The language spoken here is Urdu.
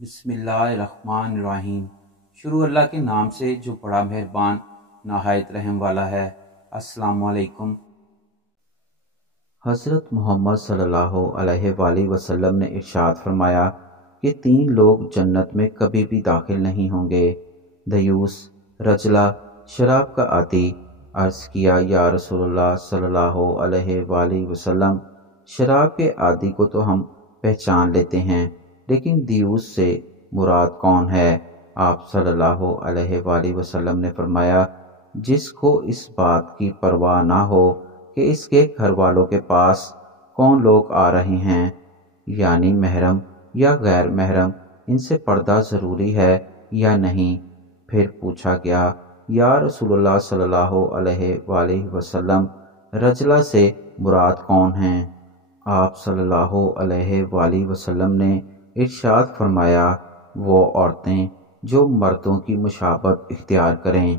بسم اللہ الرحمن الرحیم۔ شروع اللہ کے نام سے جو بڑا مہربان نہایت رحم والا ہے۔ السلام علیکم۔ حضرت محمد صلی اللہ علیہ وآلہ وسلم نے ارشاد فرمایا کہ 3 لوگ جنت میں کبھی بھی داخل نہیں ہوں گے: دیوس، رجلا، شراب کا عادی۔ عرض کیا یا رسول اللہ صلی اللہ علیہ وآلہ وسلم، شراب کے عادی کو تو ہم پہچان لیتے ہیں، لیکن دیوس سے مراد کون ہے؟ آپ صلی اللہ علیہ وآلہ وسلم نے فرمایا، جس کو اس بات کی پرواہ نہ ہو کہ اس کے گھر والوں کے پاس کون لوگ آ رہے ہیں، یعنی محرم یا غیر محرم، ان سے پردہ ضروری ہے یا نہیں۔ پھر پوچھا گیا یا رسول اللہ صلی اللہ علیہ وآلہ وسلم، رجلا سے مراد کون ہیں؟ آپ صلی اللہ علیہ وآلہ وسلم نے ارشاد فرمایا، وہ عورتیں جو مردوں کی مشابہت اختیار کریں۔